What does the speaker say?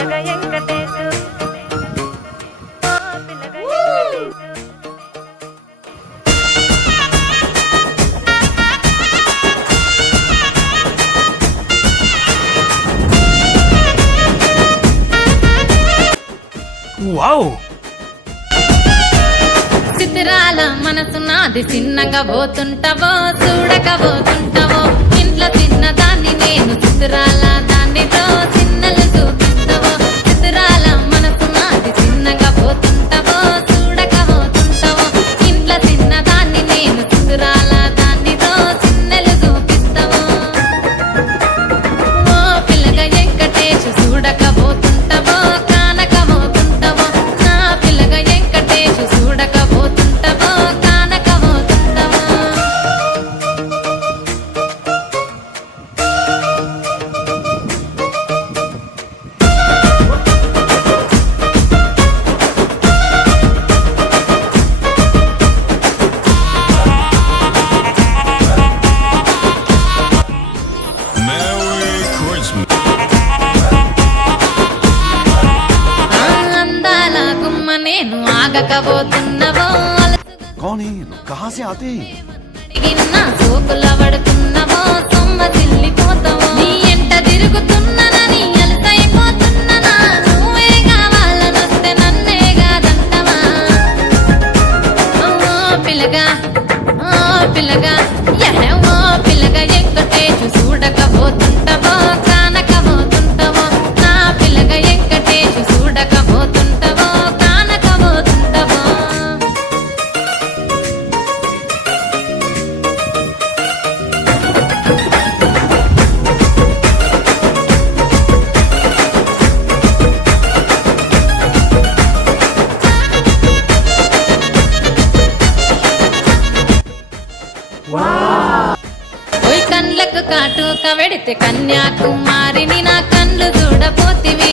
పిల్లగా వెంకటేశు వావ్ చిత్రాల మనసు నాది చిన్నగా పోతుంటావో చూడకపోతుంటావో ఇంట్లో చిన్నదాన్ని నేను చిత్రాల దానితో చిన్నలు చూపిస్తావో చిత్రాల మనసు నాది చిన్నగా పోతుంటావో చూడకపోతుంటావో ఇంట్లో చిన్నదాన్ని నేను చిత్రాల దానితో చిన్నలు చూపిస్తావో ఓ పిల్లగా వెంకటేశు చూడకపోతుంటావో కానకపోతుంటావో నా పిల్లగా వెంకటేశు చూడకపోతుంటావో కానకపోతుంటావో Merry Christmas. అందాల గుమ్మ నేను ఆగకపోతున్నవో कौन है ये लोग कहाँ से आते हैं అడిగిన సోకుల పడుతున్నవో సొమ్మ తిల్లిపోతావో నీ ఎంట తిరుగుతున్ననని అలసైపోతున్ననా నువ్వే కావాలనొస్తే నన్నే కాదంటవా ఓ పిల్లగా ఓ పిల్లగా ఓ పిల్లగా వెంకటేశు చూడకపోతుంటావో కానకపోతుంటావో నా పిల్లగా వెంకటేశు చూడకపోతుంటావో కానకపోతుంటావో ఓయ్ కండ్లకు కాటుక వెడితే కన్యాకుమారిని నా కన్ను చూడపోతివి